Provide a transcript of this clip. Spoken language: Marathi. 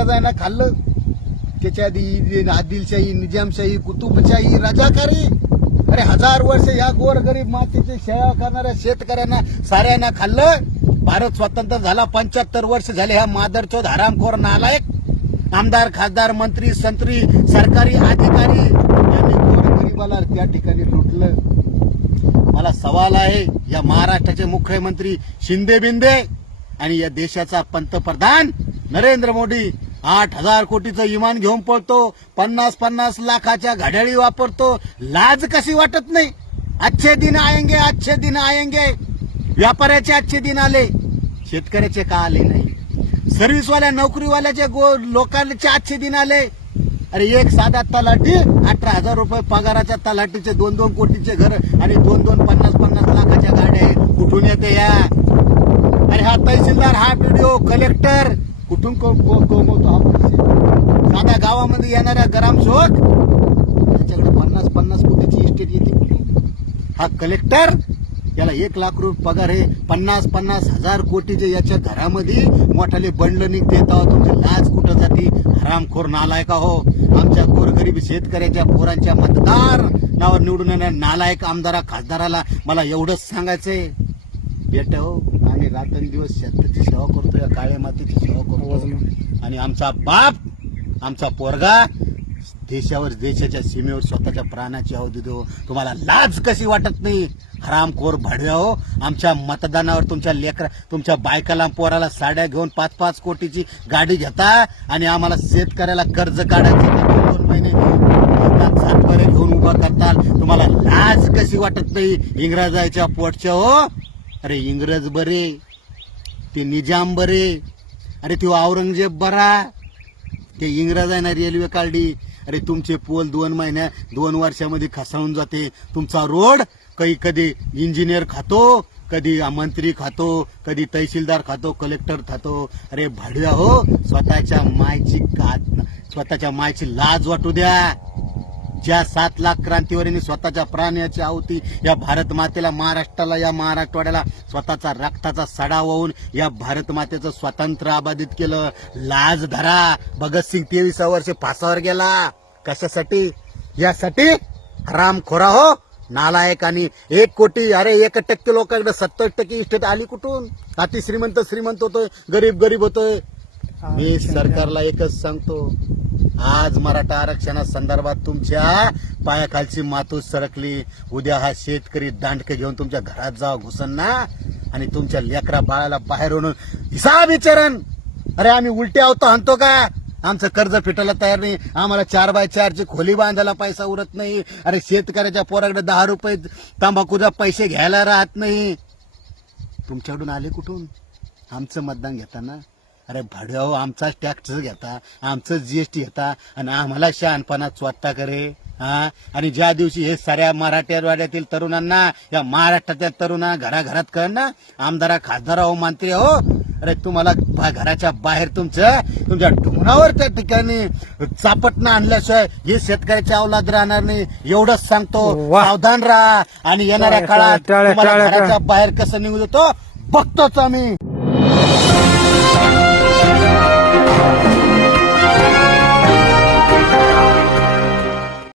इंग्रजांना खाल्लं. त्याच्या आधी आदिलशाही, निजामशाही, कुतुबशाही, रजाकारी. अरे 1000 वर्ष या गोरगरीब मातीची सेवा करणाऱ्या शेतकऱ्यांना साऱ्यांना खाल्लं. भारत स्वतंत्र झाला, 75 वर्ष झाले. ह्या मादरचोद हरामखोर नालायक आमदार, खासदार, मंत्री, संत्री, सरकारी अधिकारी यांनी गोरगरिबाला त्या ठिकाणी लुटलं. मला सवाल आहे, या महाराष्ट्राचे मुख्यमंत्री शिंदे बिंदे आणि या देशाचा पंतप्रधान नरेंद्र मोदी 8000 कोटीचं विमान घेऊन पळतो, 50-50 लाखाच्या घड्याळी वापरतो. लाज कशी वाटत नाही? अच्छे दिन आएंगे, अच्छे दिन आएंगे. व्यापाऱ्याचे अच्छे दिन आले, शेतकऱ्याचे का आले नाही? सर्व्हिसवाल्या, नोकरीवाल्याचे लोकांचे अच्छे दिन आले. अरे एक साधा तलाठी 18,000 रुपये पगाराच्या तलाठीचे 2-2 कोटीचे घर आणि 2-2 50-50 लाखाच्या गाड्या कुठून येते या? अरे हा तहसीलदार, हा बीडीओ, कलेक्टर कुठून कमवतो हा पैसे? साध्या गावामध्ये येणाऱ्या ग्रामसेवक त्याच्याकडे 50-50 कोटीची इस्टेट येते कुठून? हा कलेक्टर, याला 1 लाख रुपये पगार आहे, 50-50 हजार कोटीचे याच्या घरामध्ये मोठाले बंडल निघते. तेव्हा तुमची लाज कुठं जाते? हरामखोर नालायका हो. आमच्या गोरगरीब शेतकऱ्याच्या पोरांच्या मतदार नावावर निवडून येणाऱ्या नालायक आमदारा, खासदाराला मला एवढंच सांगायचंय, बेटा हो, आम्ही रात्रंदिवस शेताची सेवा करतो, या काळ्या मातीची सेवा करतो. आणि आमचा बाप, आमचा पोरगा देशावर, देशाच्या सीमेवर स्वतःच्या प्राणाची आहुती देतो. तुम्हाला लाज कशी वाटत नाही? हरामखोर भाड्या हो. आमच्या मतदानावर तुमच्या लेकरा, तुमच्या बायकाला, पोराला साड्या घेऊन 5-5 कोटीची गाडी घेता आणि आम्हाला शेतकऱ्याला कर्ज काढायचं 2 महिने सातबारे घेऊन उभा करताल. तुम्हाला लाज कशी वाटत नाही? इंग्रजाच्या पोटच्या हो. अरे इंग्रज बरे, ते निजाम बरे, अरे ते औरंगजेब बरा, ते इंग्रजांना रेल्वे काढली. अरे तुमचे पोल 2 वर्षामध्ये खसावून जाते. तुमचा रोड कधी इंजिनियर खातो, कधी मंत्री खातो, कधी तहसीलदार खातो, कलेक्टर खातो. अरे भाड्या हो, स्वतःच्या मायची लाज वाटू द्या. ज्या 7 लाख क्रांतीवरील स्वतःच्या प्राण्याची आहुती या भारत मातेला, महाराष्ट्राला, या मराठवाड्याला स्वतःचा रक्ताचा सडा वाहून या भारत मातेचं स्वातंत्र्य अबाधित केलं. लाज धरा. भगतसिंग 23 वर्षे फासावर गेला. कशासाठी? यासाठी. हरामखोरा हो, नालायक. आणि 1 कोटी, अरे 1% लोकांकडे 70% इस्टेट आली कुठून? अति श्रीमंत श्रीमंत होतोय, गरीब गरीब होतोय. मी सरकारला एकच सांगतो, आज मराठा आरक्षणा संदर्भात तुमच्या पायाखालची मातूस सरकली. उद्या हा शेतकरी दांडके घेऊन तुमच्या घरात जावा घुसन ना, आणि तुमच्या लेकरा बाळाला बाहेरून हिसाब विचारण. अरे आम्ही उलटे आवतो आणतो का? आमचं कर्ज फिटायला तयार नाही, आम्हाला 4x4ची खोली बांधायला पैसा उरत नाही. अरे शेतकऱ्याच्या पोराकडे 10 रुपये तंबाखूचा पैसे घ्यायला राहत नाही. तुमच्याकडून आले कुठून? आमचं मतदान घेताना. अरे भाड्या हो, आमचाच टॅक्स घेता, आमचं जीएसटी घेता आणि आम्हाला शहाणपणात स्वतः करे. आणि ज्या दिवशी हे साऱ्या मराठवाड्यातील तरुणांना, या महाराष्ट्राच्या तरुणांना घराघरात कळ ना, आमदारा, खासदार हो, मंत्री हो, अरे तुम्हाला घराच्या बाहेर तुमच्या ढोणावर त्या ठिकाणी चापटणं आणल्याशिवाय हे शेतकऱ्याच्या अवलाद राहणार नाही. एवढंच सांगतो, सावधान राहा. आणि येणाऱ्या काळात तुम्हाला घराच्या बाहेर कसं निघू देतो बघतोच आम्ही.